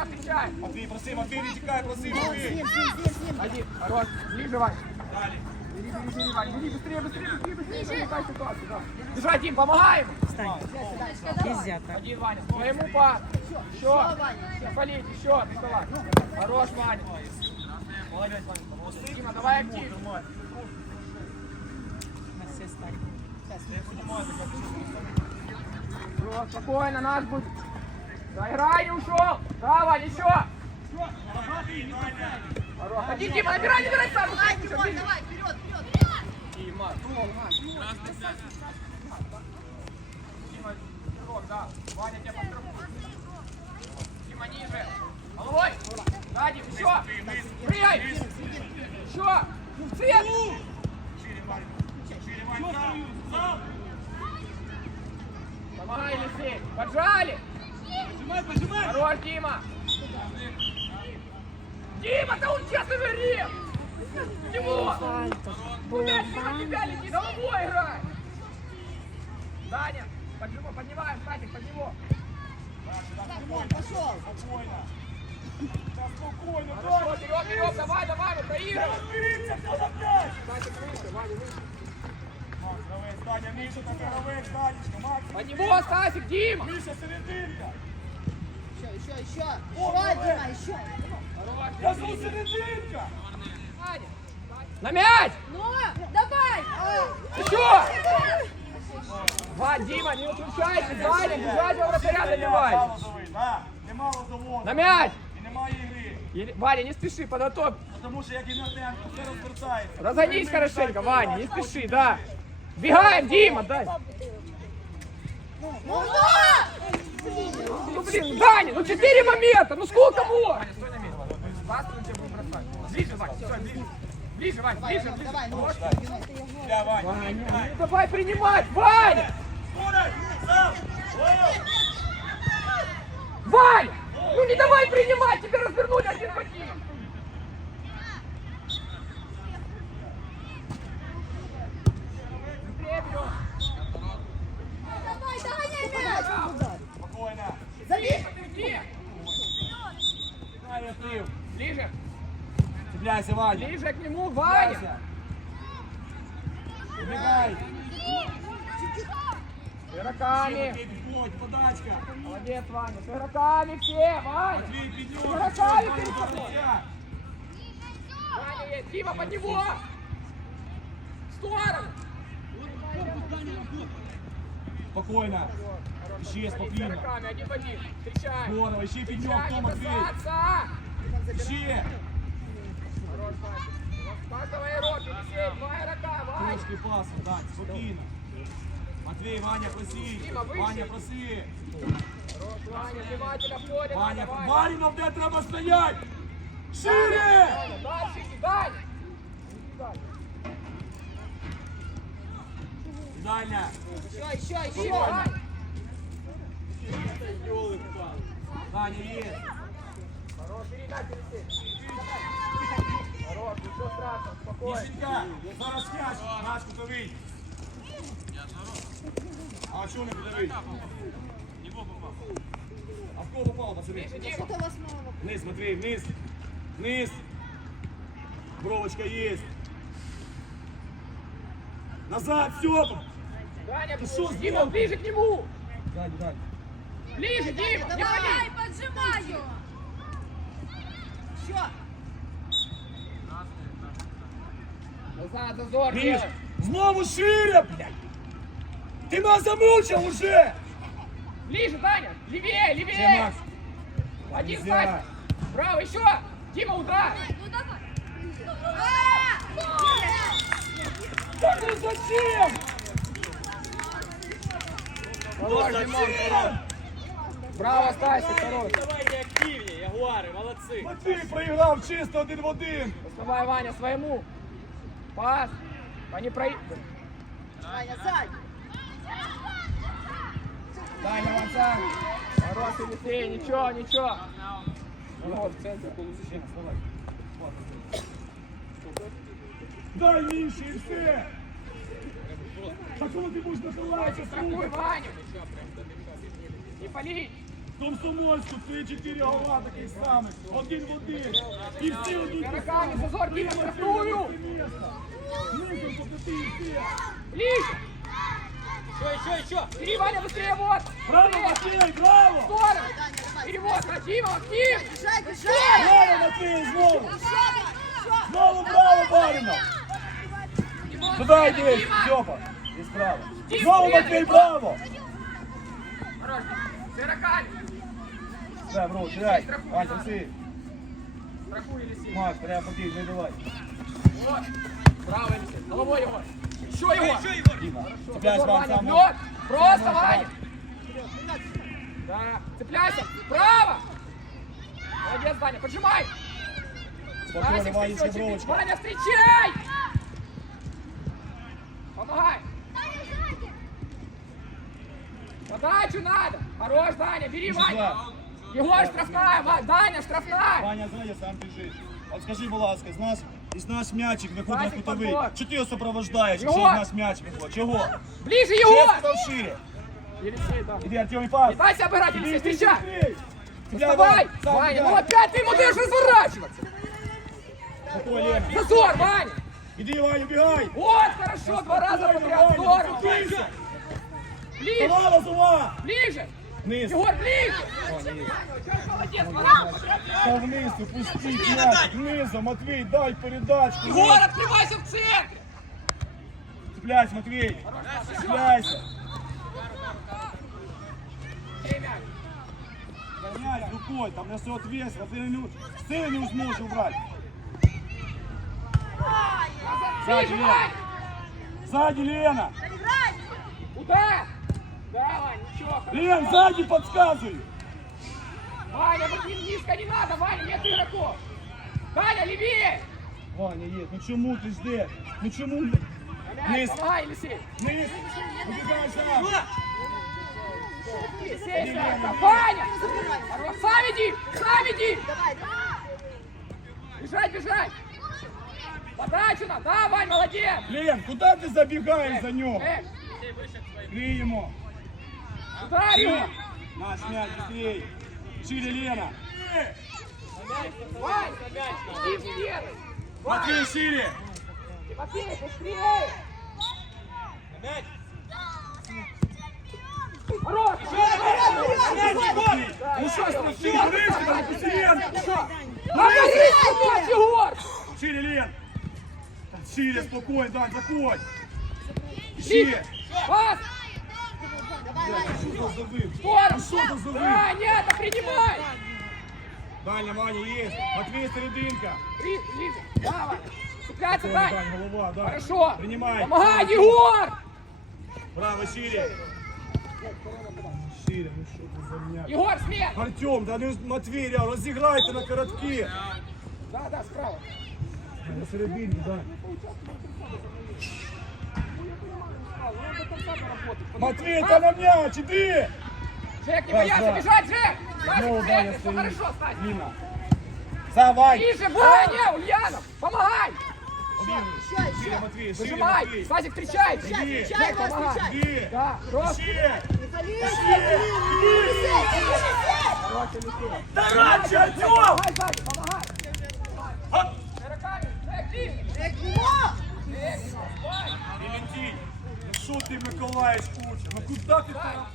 встречай. А, Дима встречает. Матвій, проси, Матвій, не тікай, проси, С Матвій. ним, с ним, с ним, с ним. Один, хорош. Ближе, Ваня. Далі. Бери, бери, бери, Ваня. Бери, быстрее, быстрее, быстрее, быстрее. Замыкай ситуацию, да. Держай, Дим, помогаем. Нельзя-то. Один, Ваня. Своему по. Еще. Полить, еще. Доставай. Хорош, Ваня. Молодець, Ваня. Дима, давай актив. На все стали. Все, спокойно, наш будет. Доиграй, не ушел. Да, Ваня, еще. Хорош. Ходи, Дима, набирай, набирай сам. Давай, Тимон, давай, вперед, вперед. Дима, Дима, стрелок, да. Ваня тебя подстрахует. Дима, ниже. Головой. Дим, еще. Прыгай. Еще. Ну, в цвет. Помогай, Елисей. Поджали. Пожимай, пожимай. Хорош, Дима. Дима, да он честно говорил. Дима. Ну, мяч мимо тебя летит, головой играй. Даня, поджимай, поднимаем, Статик, под него. Тимон, пошел. Спокойно. Да спокойно, Хорошо, вперед, вперед, давай, давай. Розберіться, хто за м'яч. Статик выше, Ваня выше. Макс, гравець, Даня, Міша, там гравець, Данечка, Макс. Под него, Стасик, Дима. Міша, серединка. Еще, еще, еще. Еще, Дима, еще. Я знову серединка. Ваня. На мяч! Ну, давай. Еще! Вань, Дима, не выключайся, Даня, бежать во вратаря забивай. Мало дави, да. Немало заводу. На мяч! І немає ігри. Еле- Ваня, не спеши, подготовь. Тому що як і на темп, все розвертається. Разгонись хорошенько, Ваня, не спеши, да. Бегаем, Дима, дай. Ну, Ну, блин, Даня, ну четыре момента, ну сколько можно? Ближе, Ваня, все, ближе. Ближе, Ваня, ближе, ближе. давай, ну. Ваня. Ваня, ну давай принимать, Ваня! Ваня! Ну не давай принимать, тебе развернули один в один. Быстрее берем. Давай, догоняй мяч. Спокойно. Забей. Ты где? Дай, Артив. Ближе, Цепляйся, Ваня. ближе к нему, Ваня. Убегай. С игроками. Подачка. Молодец, Ваня. С игроками все, Ваня. Підйом. Игроками перед тобой. Ваня есть, Дима под него. В сторону. Спокойно. Ще С спокійно. игроками, один в один. Встречай. Здорово, ще підйом, Встречай, хто не Матвій. бросаться. Ще. Хорош, Ваня. Пасовые руки, Елисей, два игрока, Ваня. Трошки пасом, так, спокійно. Матвій, Ваня, проси. Дима, вище. Ваня, проси. Хорош, Ваня, внимательно в поле Ваня, надо, Ваня. Варінов, де треба стоять? Шире! Дальше иди, Даня. Еще, еще, еще. Даня, є. Хорош, передай, Елисей. Хорош, ничего страшного, спокойно. Мішенька, зараз м'яч, наш кутовий. А чого не кутовий? А в кого попало, мало. Вниз, Матвей, вниз. Вниз. Бровочка есть. Назад, Степа. Даня, Ты шо Дима, ближе к нему. Дань, дань. Ближе, Дима, не Давай, поджимаю. Еще. Назад, зазор Миш, знову шире, блядь. Ти нас замучив уже. Ближе, Даня. Левее, левее. Один Нельзя. Право, еще. Дима, удар. Ну давай. Да ну зачем? Хорош, Димон, хорош. Браво, Стасик, хорош. Давайте активнее, ягуари, молодцы. Матвій проіграв чисто один в один. Доставай, Ваня, своему. Пас. Они про... Ваня, сзади. Даня, Ванцан. Хорош, Елисей, ничего, ничего. Вот, в центре полузащиты. Дай Міші і все. Так коли ти будеш нахилатися, Страхуй слухай. Ваню. Не пали. В Комсомольську твої чотири гола таких самих. Один в один. І всі одні ті Руками, самі. зазор, Дима, штрафную. Місто. Низом покати і всі. Ближе. Еще, еще, еще! Бери, Ваня, быстрее, вот. Браво, Быстрее. Матвей, браво! Здорово. Даня, давай. Перевод, Дима, актив. Бежать, бежать! Браво, Матвей, знову! Еще! Знову браво, Баринов! Туда йди, Степа. І справа. Знову Матвей, браво! Хорош. Ты руками. Все, бро, теряй. Вань, труси. Страхуй, Елисей. Макс, треба покинь, не давай. Вот. Браво, Елисей. Головой его. Еще его. Діма, цепляйся, Зазор, Вань, Ваня, сам. вперед. Просто, Ваня. Да. Цепляйся. Право. Молодец, Ваня. Поджимай. Спокійно, Васик, Ванечка, встречай. бровочка. Ваня, встречай. Помогай. Подачу надо. Хорош, Даня. Бери, Ваня. Сюда. Егор, штрафная. Ва- Даня, штрафная. Ваня, Зоня, сам біжиш. От скажи, будь ласка, з нас, із нас м'ячик виходить на Васик, кутовий. подбор. Чи ти його супроводжаєш, якщо Єгор! з нас м'яч виходить? Чого? Ближе, Чесно Егор. дав шире. Елисей, да. Іди, Артем, і пас. Пытайся обыграть, Елисей, встречай. Цепляй, Вставай. Вань, сам Ваня, кидай. ну опять ты ему даешь разворачиваться. Такой, Лена. Зазор, Ваня. Иди, Ваня, убегай! Вот, хорошо, два раза подряд. Здорово. Ближе! Ближе, Команда зума! ближе. Вниз! Егор, ближе. Молодец. Та вниз, упусти м'яч! Внизу, Матвій, дай передачку! Егор, открывайся в центре. Цепляйся, Матвій! Цепляйся! Гоняй рукой, там несу ответственно, ты не, ты не сможешь убрать! Сзади, Лена! Сзади, Лена! Удар. Да, Ваня, ничего. хорошо. Лен, сзади подсказывай! Ваня, вот низко не надо, Ваня, нет игроков. Ваня, левее. Ваня, есть, ну чему ты ждешь? Ну чему? Вниз, Помогай, Елисей. вниз! Убегай сам! Елисей. Ваня. Сам иди, сам иди. Давай, давай! Бежать, бежать. Подачу надо. Да, Вань, молодец. Лен, куда ты забегаешь за ним? Э, Крий ему! Его. Наш мяч быстрей! Шире, Лена! Матвей, шире! Тимофей, быстрее. Мяч! Хорош. Ну что ты рыбка, там вот, Егор. Шире, Лен! Шире, спокойно, Дань, заходь! Шире! Пас. Что за завыл? Да, да принимай. Даня, Ваня, есть! Матвей, серединка! Ближе. Давай. Дань. Дань, голова, да! Хорошо. Принимай! Помогай, Егор. Браво, шире! Шире, ну что ты за меня? Егор, смех. Артем, да ну Матвей, реально, розіграйте на коротки! Да, да, справа. На серединку, Дань! Матвей, та на мяч, иди! Жек, не бояться бежать, Жек. Стасик, центре, все хорошо, Стасик. Лина. Давай! Ближе, Ваня, Ульянов, помогай. Шире! Матвей, шире. Матвей! Стасик, встречай. Встречай помогай. встречай! Да! Михаил! Да раньше, Артем! Помогай, помогай. Оп! Руками, Жек, ближе. Экмо! Жек, давай. Валентин, ну що ти, Миколаївич, куча? Ну куди ти Дань.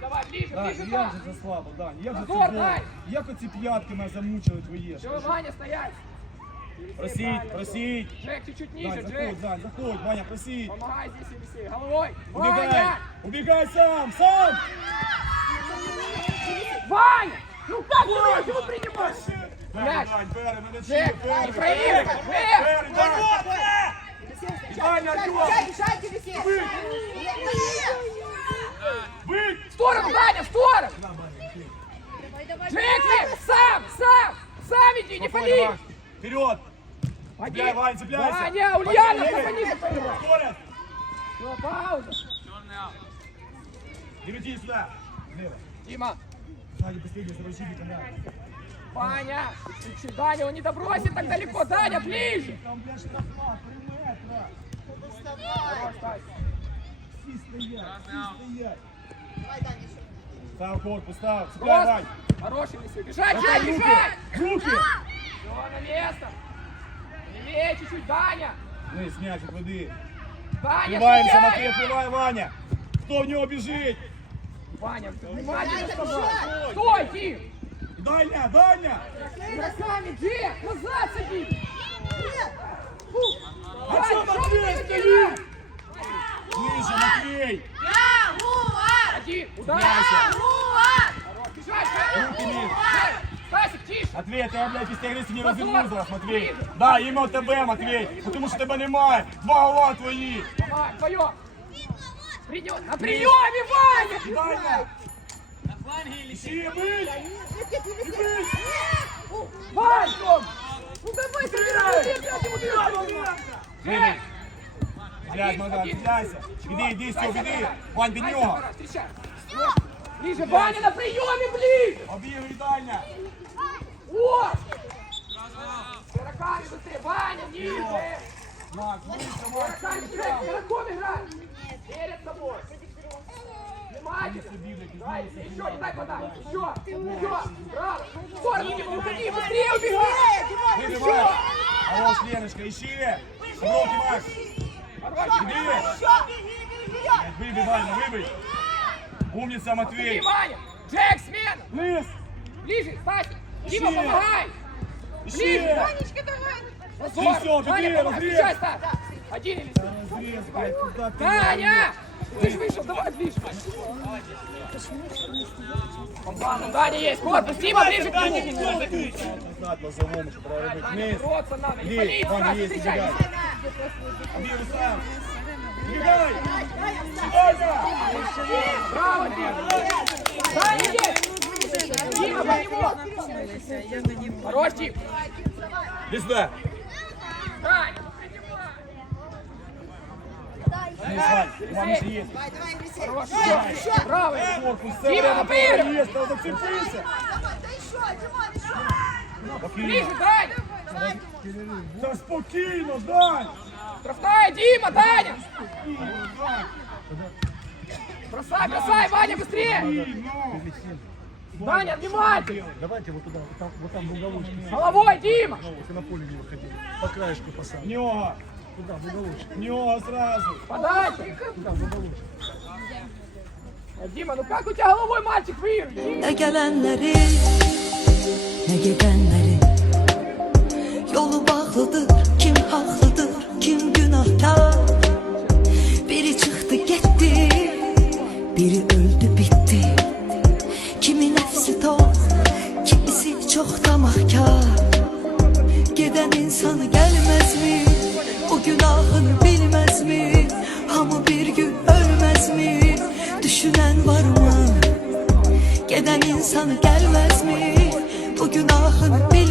давай, ближе, Дань, ближе, як да. же це слабо, Дань, як же це Назор, боль? Дань. Як оці п'ятки мене замучили твої? Все, Ваня, стоять. Просіть, просіть. Жек, чуть-чуть ниже, Дань, Жек. заходь, Дань, заходь, Ваня, просіть. Помогай здесь, Елисей. Головой. Убегай, Ваня! убегай сам, сам! Ваня! Ну как ты можешь его принимать? Дань, Мяч. Дань, бери, мене Жек, бери, Ефраим, Жек! бери, Дань! Бежать, бежать, бежать, Елисей! Бить! В сторону, Даня, в сторону! Жек, сам, сам! Сам иди, не! Вань. Вперед! Цепляй, Вань, цепляйся! Ваня, Ульянов! Скорость! Все, пауза. Девяти сюда! Влево. Дима, Сзади последний, заручили канал. Ваня. Даня, он не добросит так далеко. Даня, ближе! Там, бля, штрафа, три метра. Хорош, Тась. Всі стоять, всі стоять. Давай, Даня, еще. Став корпус, став. Цепляй, Рост. Вань. Хороший неси. Бежать, Давай, Жень, руки, бежать! руки. Все на место. Левее чуть-чуть, Даня. Вниз, м'ячик, веди. Даня, Вриваємося, встречай! Матвій, впливай, Ваня. Хто в нього біжить? Ваня, внимательно с тобой. бежать! Стой, Дим! Дальня, дальня. Руками, Джек, назад сади! А що Матвій стоїть? Ниже, Матвій. Один, удар! Мяйся. Хорош, бежать, Жень! Руки низ. Жень, Стасик, тише! Матвій, тебе, блядь, після гри не розірву зараз, Матвій. Да, іменно тебе, Матвій. Тому що тебе немає. Два гола твої. Давай, вдвоем! Придет! На приеме, Ваня! Дальня. На фланге или Ще бий. І бий. Вань! Ну давай, собирай! Опять ему дырку! Вибий. Блядь, Магдан, кидайся. Іди, іди, Стьоп, іди. Вань, до нього. Встречай! Ближе, Ваня, на приеме, блин! Обігай, дальня. О! Широками быстрее, Ваня, ниже! Макс, ближче, Макс. Широками быстрее, широко играй! Перед тобой! Внимательно! Дай, еще, не дай подать! Еще! Еще! Браво! В сторону не уходи! Быстрее убегай! Вибивай. Хорош, Леночка, іще. Широкі, Макс. Іди. Вибий, Ваня, вибий. Умниця, Быстрее, Матвій. Ваня! Джек, смена! Вниз. Ближе, Стасик! Дима, Ще. помогай! Ближе! Іще. Разгон! всё, Ваня, быстрее, помогай! быстрее. Встречай, Стас! Один или Розріз, блядь, куди ти? Таня! Же вышел, давай! Ладно, Даня есть, корпус, Дима, ближе к нему! Назад лозовому, щоб проробити. Вниз. Ваня, Стас, есть, встречай! бегай. Иди, Руслан. Бегай. Ваня. Браво, Дима! Даня есть! Дима, по нему! Хорош, Дим! Иди сюда. Дань! Вниз, Вань. Ваня же есть. Давай, давай, Алексей. Хорош, еще! Браво! Корпус, Дима, Дима, наперед! есть, там зацепился. Давай, да еще, Димон, еще. Ближе, Спокійно. Дань! Та спокійно, Дань. Штрафная, Дима, Даня! Бросай, бросай, Ваня, быстрее! Даня, внимательно! Давайте вот туда, вот там, вот там. Головой, Дима! На поле не выходили. По краешку посадим. нього. Туда, в уголочек. В нього сразу. Подача! Туда, в уголочек. А, Дима, ну как у тебя головой мальчик выиграл? Дима? Ne gelenleri ne gidenleri Yolu bağlıdır kim haklıdır kim günahkar Biri çıktı gitti biri öldü bitti Kimi nefsi tok kimisi çok tamahkar Giden insanı gelmez sana gelmez mi? Bu günahın bil